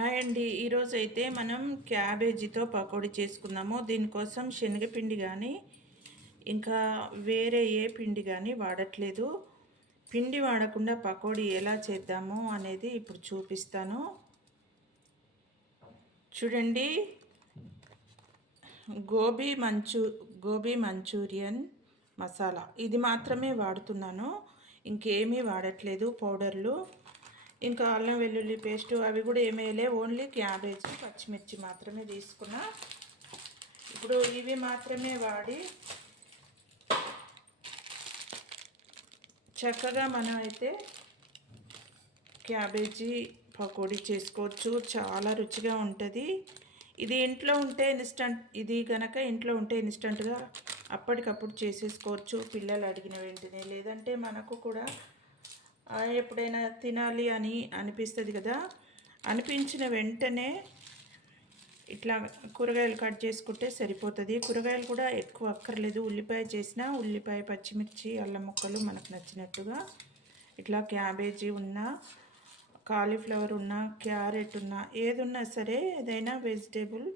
Hi అండి. ఈరోజు అయితే మనం క్యాబేజీతో పకోడీ చేసుకుందాము. దీనికోసం శనగపిండి కానీ ఇంకా వేరే ఏ పిండి కానీ వాడట్లేదు. పిండి వాడకుండా పకోడీ ఎలా చేద్దాము అనేది ఇప్పుడు చూపిస్తాను. చూడండి. Gobi manchu gobi manchurian masala. ఇది మాత్రమే వాడుతున్నాను. ఇంకేమీ వాడట్లేదు పౌడర్లు. ఇంకా అల్లం వెల్లుల్లి పేస్టు అవి కూడా ఏమేయలే ఓన్లీ క్యాబేజ్ పచ్చిమిర్చి మాత్రమే తీసుకున్నా. ఇప్పుడు ఇవి మాత్రమే వాడి చక్కగా మనం అయితే క్యాబేజీ పకోడీ చేసుకోవచ్చు. చాలా రుచిగా ఉంటుంది. ఇది ఇంట్లో ఉంటే ఇన్స్టంట్ ఇది కనుక ఇంట్లో ఉంటే ఇన్స్టంట్గా అప్పటికప్పుడు చేసేసుకోవచ్చు. పిల్లలు అడిగిన వెంటనే. లేదంటే మనకు కూడా ఎప్పుడైనా తినాలి అని అనిపిస్తుంది కదా? అనిపించిన వెంటనే ఇట్లా కూరగాయలు కట్ చేసుకుంటే సరిపోతుంది. కూరగాయలు కూడా ఎక్కువ అక్కర్లేదు. ఉల్లిపాయ చేసిన ఉల్లిపాయ పచ్చిమిర్చి అల్లం ముక్కలు మనకు నచ్చినట్టుగా ఇట్లా క్యాబేజీ ఉన్నా కాలీఫ్లవర్ ఉన్నా క్యారెట్ ఉన్న ఏదున్నా సరే ఏదైనా వెజిటేబుల్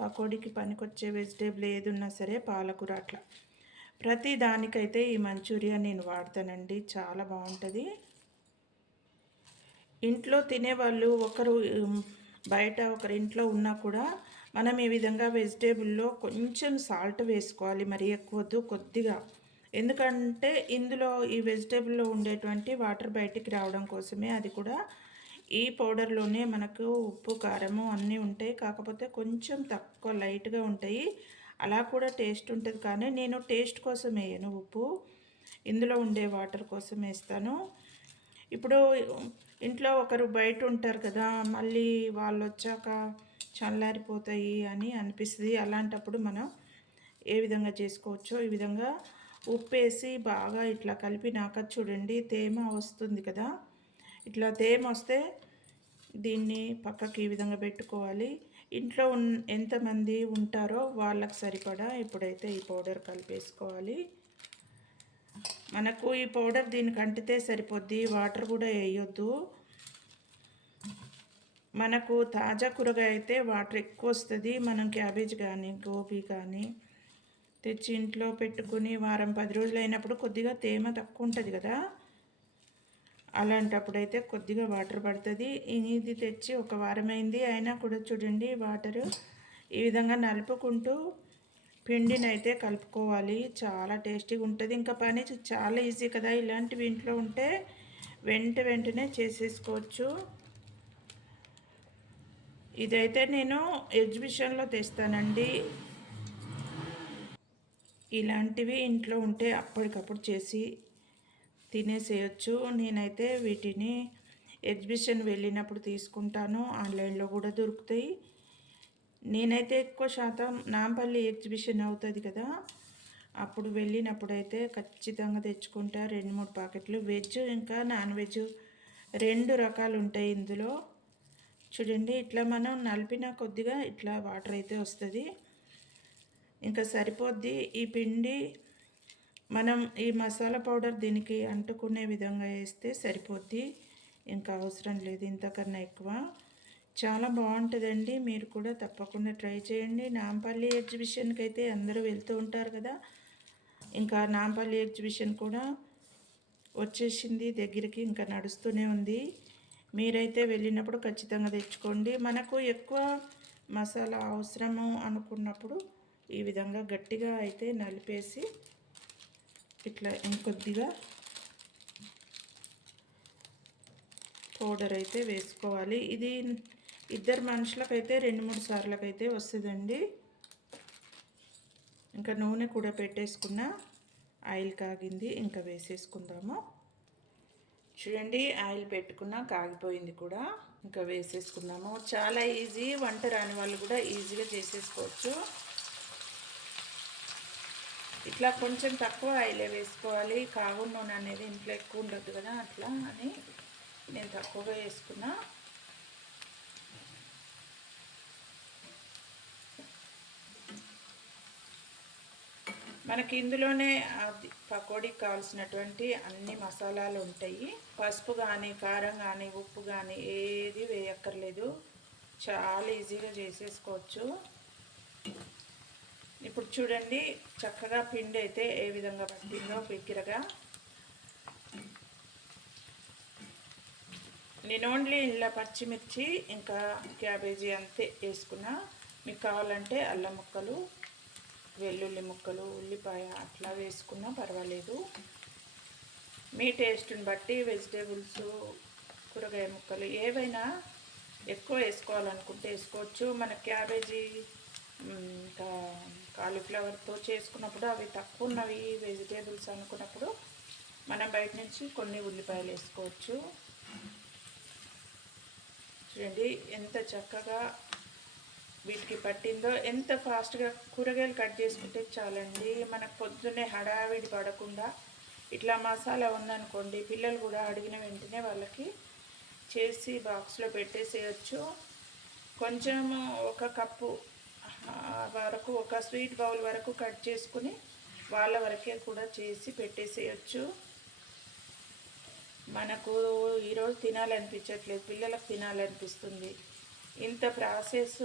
పకోడీకి పనికొచ్చే వెజిటేబుల్ ఏదున్నా సరే పాలకూర అట్లా. ప్రతి దానికైతే ఈ మంచూరియా నేను వాడతానండి. చాలా బాగుంటుంది. ఇంట్లో తినేవాళ్ళు ఒకరు బయట ఒకరి ఇంట్లో ఉన్నా కూడా మనం ఈ విధంగా వెజిటేబుల్లో కొంచెం సాల్ట్ వేసుకోవాలి. మరి ఎక్కువద్దు కొద్దిగా. ఎందుకంటే ఇందులో ఈ వెజిటేబుల్లో ఉండేటువంటి వాటర్ బయటికి రావడం కోసమే అది కూడా ఈ పౌడర్లోనే మనకు ఉప్పు కారము అన్నీ ఉంటాయి. కాకపోతే కొంచెం తక్కువ లైట్గా ఉంటాయి. అలా కూడా టేస్ట్ ఉంటుంది. కానీ నేను టేస్ట్ కోసం వేయను ఉప్పు. ఇందులో ఉండే వాటర్ కోసం వేస్తాను. ఇప్పుడు ఇంట్లో ఒకరు బయట ఉంటారు కదా మళ్ళీ వాళ్ళు వచ్చాక చల్లారిపోతాయి అని అనిపిస్తుంది. అలాంటప్పుడు మనం ఏ విధంగా చేసుకోవచ్చో ఈ విధంగా ఉప్పేసి బాగా ఇట్లా కలిపినాక చూడండి తేమ వస్తుంది కదా. ఇట్లా తేమ వస్తే దీన్ని పక్కకి ఈ విధంగా పెట్టుకోవాలి. ఇంట్లో ఉన్ ఎంతమంది ఉంటారో వాళ్ళకి సరిపడా ఇప్పుడైతే ఈ పౌడర్ కలిపేసుకోవాలి. మనకు ఈ పౌడర్ దీనికి అంటితే సరిపోద్ది వాటర్ కూడా వేయొద్దు. మనకు తాజా కూరగాయ అయితే వాటర్ ఎక్కువ వస్తుంది మనం క్యాబేజ్ కానీ గోబీ కానీ తెచ్చి ఇంట్లో పెట్టుకుని వారం పది రోజులు అయినప్పుడు కొద్దిగా తేమ తక్కువ ఉంటుంది కదా. అలాంటప్పుడు అయితే కొద్దిగా వాటర్ పడుతుంది. ఇది తెచ్చి ఒక వారం అయింది అయినా కూడా చూడండి వాటరు ఈ విధంగా నలుపుకుంటూ పిండిని అయితే కలుపుకోవాలి. చాలా టేస్టీగా ఉంటుంది. ఇంకా పని చాలా ఈజీ కదా. ఇలాంటివి ఇంట్లో ఉంటే వెంట వెంటనే చేసేసుకోవచ్చు. ఇదైతే నేను ఎగ్జిబిషన్లో తెస్తానండి. ఇలాంటివి ఇంట్లో ఉంటే అప్పటికప్పుడు చేసి తినేసేయచ్చు. నేనైతే వీటిని ఎగ్జిబిషన్ వెళ్ళినప్పుడు తీసుకుంటాను. ఆన్లైన్లో కూడా దొరుకుతాయి. నేనైతే ఎక్కువ శాతం నాంపల్లి ఎగ్జిబిషన్ అవుతుంది కదా అప్పుడు వెళ్ళినప్పుడు అయితే ఖచ్చితంగా తెచ్చుకుంటా రెండు మూడు ప్యాకెట్లు. వెజ్ ఇంకా నాన్ వెజ్ రెండు రకాలు ఉంటాయి ఇందులో. చూడండి ఇట్లా మనం నలిపిన కొద్దిగా ఇట్లా వాటర్ అయితే వస్తుంది. ఇంకా సరిపోద్ది ఈ పిండి. మనం ఈ మసాలా పౌడర్ దీనికి అంటుకునే విధంగా వేస్తే సరిపోద్ది. ఇంకా అవసరం లేదు ఇంతకన్నా ఎక్కువ. చాలా బాగుంటుందండి. మీరు కూడా తప్పకుండా ట్రై చేయండి. నాంపల్లి ఎగ్జిబిషన్కి అయితే అందరూ వెళ్తూ ఉంటారు కదా. ఇంకా నాంపల్లి ఎగ్జిబిషన్ కూడా వచ్చేసింది. దగ్గరికి ఇంకా నడుస్తూనే ఉంది. మీరైతే వెళ్ళినప్పుడు ఖచ్చితంగా తెచ్చుకోండి. మనకు ఎక్కువ మసాలా అవసరము అనుకున్నప్పుడు ఈ విధంగా గట్టిగా అయితే నలిపేసి ఇట్లా ఇంకొద్దిగా పౌడర్ అయితే వేసుకోవాలి. ఇది ఇద్దరు మనుషులకైతే రెండు మూడు సార్లకైతే వస్తుందండి. ఇంకా నూనె కూడా పెట్టేసుకున్న ఆయిల్ కాగింది ఇంకా వేసేసుకుందాము. చూడండి ఆయిల్ పెట్టుకున్న కాగిపోయింది కూడా ఇంకా వేసేసుకుందాము. చాలా ఈజీ వంట రాని వాళ్ళు కూడా ఈజీగా చేసేసుకోవచ్చు. ఇట్లా కొంచెం తక్కువ ఆయిలే వేసుకోవాలి. కాగు నూనె అనేది ఇంట్లో ఎక్కువ ఉండదు కదా అట్లా అని నేను తక్కువగా వేసుకున్నా. మనకి ఇందులోనే పకోడీకి కావాల్సినటువంటి అన్ని మసాలాలు ఉంటాయి. పసుపు కానీ కారం కానీ ఉప్పు కానీ ఏది వేయక్కర్లేదు. చాలా ఈజీగా చేసేసుకోవచ్చు. ఇప్పుడు చూడండి చక్కగా పిండి అయితే ఏ విధంగా పట్టిందో బిగ్గిరగా నేను ఓన్లీ ఇలా పచ్చిమిర్చి ఇంకా క్యాబేజీ అంతే వేసుకున్నా. మీకు కావాలంటే అల్లం ముక్కలు వెల్లుల్లి ముక్కలు ఉల్లిపాయ అట్లా వేసుకున్నా పర్వాలేదు. మీ టేస్ట్ని బట్టి వెజిటేబుల్స్ కూరగాయ ముక్కలు ఏవైనా ఎక్కువ వేసుకోవాలనుకుంటే వేసుకోవచ్చు. మన క్యాబేజీ ఇంకా కాలీఫ్లవర్తో చేసుకున్నప్పుడు అవి తక్కువ ఉన్నవి వెజిటేబుల్స్ అనుకున్నప్పుడు మనం బయట నుంచి కొన్ని ఉల్లిపాయలు వేసుకోవచ్చు. చూడండి ఎంత చక్కగా వీటికి పట్టిందో ఎంత ఫాస్ట్గా కూరగాయలు కట్ చేసుకుంటే చాలండి. మనకు పొద్దున్నే హడావిడి పడకుండా ఇట్లా మసాలా ఉందనుకోండి పిల్లలు కూడా అడిగిన వెంటనే వాళ్ళకి చేసి బాక్స్లో పెట్టేసేయచ్చు. కొంచెము ఒక కప్పు వరకు ఒక స్వీట్ బౌల్ వరకు కట్ చేసుకుని వాళ్ళ వరకే కూడా చేసి పెట్టేసేయచ్చు. మనకు ఈరోజు తినాలనిపించట్లేదు పిల్లలకు తినాలనిపిస్తుంది. ఇంత ప్రాసెస్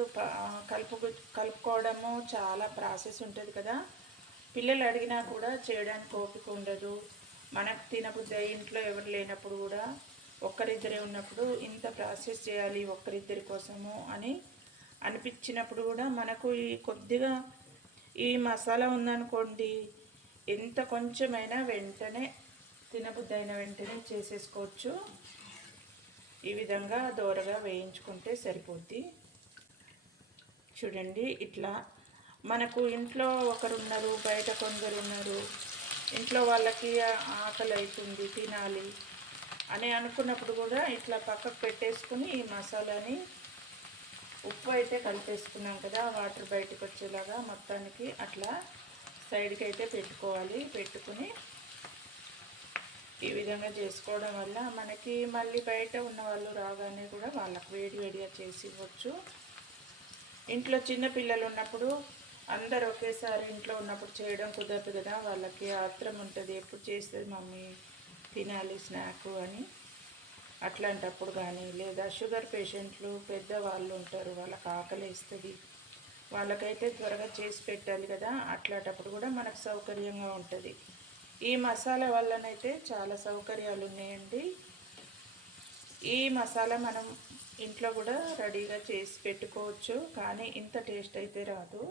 కలుపు కలుపుకోవడము చాలా ప్రాసెస్ ఉంటుంది కదా. పిల్లలు అడిగినా కూడా చేయడానికి ఓపిక ఉండదు. మనకు తినబుద్ధి ఇంట్లో ఎవరు లేనప్పుడు కూడా ఒక్కరిద్దరే ఉన్నప్పుడు ఇంత ప్రాసెస్ చేయాలి ఒక్కరిద్దరి కోసము అని అనిపించినప్పుడు కూడా మనకు ఈ కొద్దిగా ఈ మసాలా ఉందనుకోండి ఎంత కొంచెమైనా వెంటనే తినబుద్ధి అయిన వెంటనే చేసేసుకోవచ్చు. ఈ విధంగా దోరగా వేయించుకుంటే సరిపోద్ది. చూడండి ఇట్లా. మనకు ఇంట్లో ఒకరున్నారు బయట కొందరు ఉన్నారు ఇంట్లో వాళ్ళకి ఆకలి అవుతుంది తినాలి అని అనుకున్నప్పుడు కూడా ఇట్లా పక్కకు పెట్టేసుకుని ఈ మసాలాని ఉప్పు అయితే కలిపేసుకున్నాం కదా వాటర్ బయటకు వచ్చేలాగా మొత్తానికి అట్లా సైడ్కి అయితే పెట్టుకోవాలి. పెట్టుకుని ఈ విధంగా చేసుకోవడం వల్ల మనకి మళ్ళీ బయట ఉన్న వాళ్ళు రాగానే కూడా వాళ్ళకు వేడి వేడిగా చేసి ఇవ్వచ్చు. ఇంట్లో చిన్న పిల్లలు ఉన్నప్పుడు అందరు ఒకేసారి ఇంట్లో ఉన్నప్పుడు చేయడం కుదరదు కదా. వాళ్ళకి ఆత్రం ఉంటుంది. ఎప్పుడు చేస్తుంది మమ్మీ? తినాలి స్నాక్ అని. అట్లాంటప్పుడు కానీ లేదా షుగర్ పేషెంట్లు పెద్దవాళ్ళు ఉంటారు. వాళ్ళకి ఆకలి వేస్తుంది. వాళ్ళకైతే త్వరగా చేసి పెట్టాలి కదా. అట్లాంటప్పుడు కూడా మనకు సౌకర్యంగా ఉంటుంది. ఈ మసాలా వల్లనైతే చాలా సౌకర్యాలు ఉన్నాయండి ఈ మసాలా మనం ఇంట్లో కూడా రెడీగా చేసి పెట్టుకోవచ్చు కానీ ఇంత టేస్ట్ అయితే రాదు.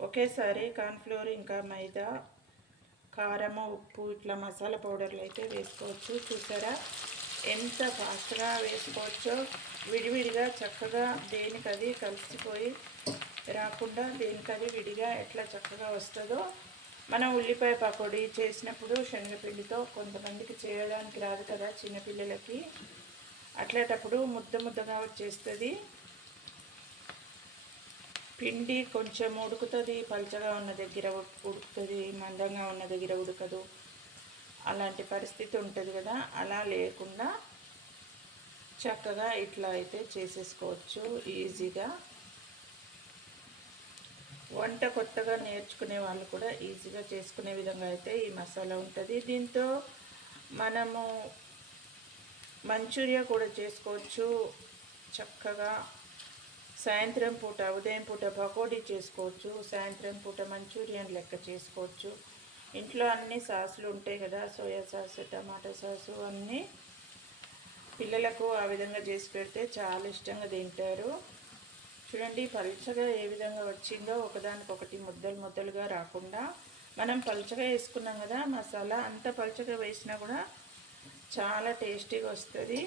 ఒకేసారి కార్న్ఫ్లోర్ ఇంకా మైదా కారము ఉప్పు ఇట్లా మసాలా పౌడర్లు అయితే వేసుకోవచ్చు. చూసారా? ఎంత ఫాస్ట్గా వేసుకోవచ్చో విడివిడిగా చక్కగా దేనికది కలిసిపోయి రాకుండా దేనికది విడిగా ఎట్లా చక్కగా వస్తుందో మనం ఉల్లిపాయ పకోడీ చేసినప్పుడు శనగపిండితో కొంతమందికి చేయడానికి రాదు కదా చిన్నపిల్లలకి. అట్లాంటప్పుడు ముద్ద ముద్దగా వచ్చేస్తుంది. పిండి కొంచెం ఉడుకుతుంది పలచగా ఉన్న దగ్గర ఉడుకుతుంది మందంగా ఉన్న దగ్గర ఉడకదు. అలాంటి పరిస్థితి ఉంటుంది కదా. అలా లేకుండా చక్కగా ఇట్లా అయితే చేసేసుకోవచ్చు ఈజీగా. వంట కొత్తగా నేర్చుకునే వాళ్ళు కూడా ఈజీగా చేసుకునే విధంగా అయితే ఈ మసాలా ఉంటుంది. దీంతో మనము మంచూరియా కూడా చేసుకోవచ్చు. చక్కగా సాయంత్రం పూట ఉదయం పూట పకోడీ చేసుకోవచ్చు. సాయంత్రం పూట మంచూరియన్ లెక్క చేసుకోవచ్చు. ఇంట్లో అన్ని సాసులు ఉంటాయి కదా సోయా సాసు టమాటా సాసు అన్నీ పిల్లలకు ఆ విధంగా చేసి పెడితే చాలా ఇష్టంగా తింటారు. చూడండి పలుచగా ఏ విధంగా వచ్చిందో ఒకదానికొకటి ముద్దలు ముద్దలుగా రాకుండా మనం పలుచగా వేసుకున్నాం కదా మసాలా అంత పలుచగా వేసినా కూడా చాలా టేస్టీగా వస్తుంది.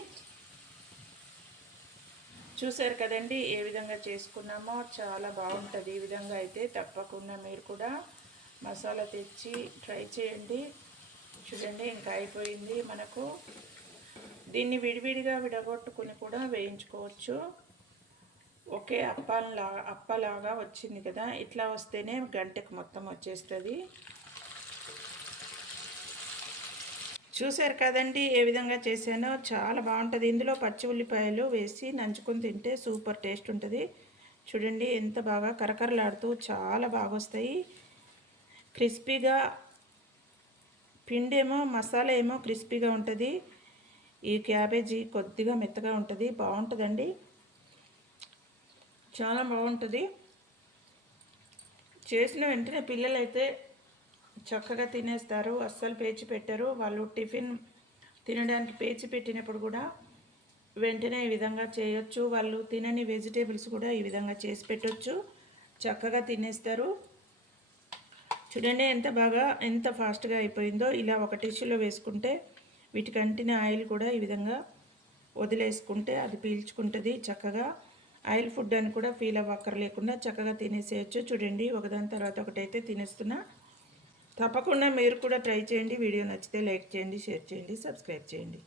చూసారు కదండి ఏ విధంగా చేసుకున్నామో చాలా బాగుంటుంది. ఈ విధంగా అయితే తప్పకుండా మీరు కూడా మసాలా తెచ్చి ట్రై చేయండి. చూడండి ఇంకా అయిపోయింది మనకు. దీన్ని విడివిడిగా విడగొట్టుకుని కూడా వేయించుకోవచ్చు. ఒకే అప్పంలా అప్పలాగా వచ్చింది కదా ఇట్లా వస్తేనే గంటకు మొత్తం వచ్చేస్తుంది. చూశారు కదండి ఏ విధంగా చేశానో. చాలా బాగుంటుంది. ఇందులో పచ్చి ఉల్లిపాయలు వేసి నంచుకొని తింటే సూపర్ టేస్ట్ ఉంటుంది. చూడండి ఎంత బాగా కరకరలాడుతూ చాలా బాగా వస్తాయి క్రిస్పీగా పిండి ఏమో మసాలా ఏమో క్రిస్పీగా ఉంటుంది. ఈ క్యాబేజీ కొద్దిగా మెత్తగా ఉంటుంది. బాగుంటుందండి. చాలా బాగుంటుంది. చేసిన వెంటనే పిల్లలైతే చక్కగా తినేస్తారు అస్సలు పేచి పెట్టరు. వాళ్ళు టిఫిన్ తినడానికి పేచి పెట్టినప్పుడు కూడా వెంటనే ఈ విధంగా చేయొచ్చు. వాళ్ళు తినని వెజిటేబుల్స్ కూడా ఈ విధంగా చేసి పెట్టొచ్చు. చక్కగా తినేస్తారు. చూడండి ఎంత బాగా ఎంత ఫాస్ట్గా అయిపోయిందో. ఇలా ఒక టిష్యూలో వేసుకుంటే వీటికి అంటిన ఆయిల్ కూడా ఈ విధంగా వదిలేసుకుంటే అది పీల్చుకుంటుంది చక్కగా. ఆయిల్ ఫుడ్ అని కూడా ఫీల్ అవ్వక్కర్ లేకుండా చక్కగా తినేసేయచ్చు. చూడండి ఒకదాని తర్వాత ఒకటైతే తినేస్తున్నా. తప్పకుండా మీరు కూడా ట్రై చేయండి. వీడియో నచ్చితే లైక్ చేయండి షేర్ చేయండి సబ్స్క్రైబ్ చేయండి.